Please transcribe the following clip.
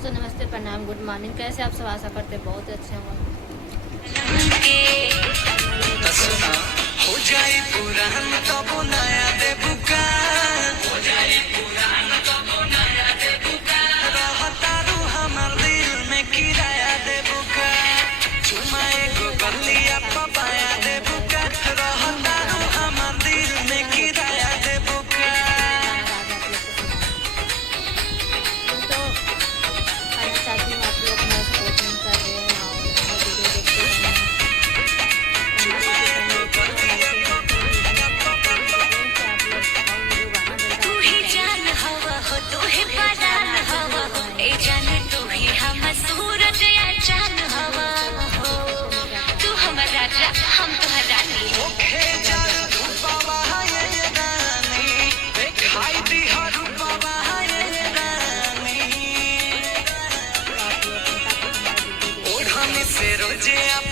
दोस्तों नमस्ते, प्रणाम, गुड मॉर्निंग। कैसे आप सब? आशा करते बहुत अच्छे होंगे। से रोजे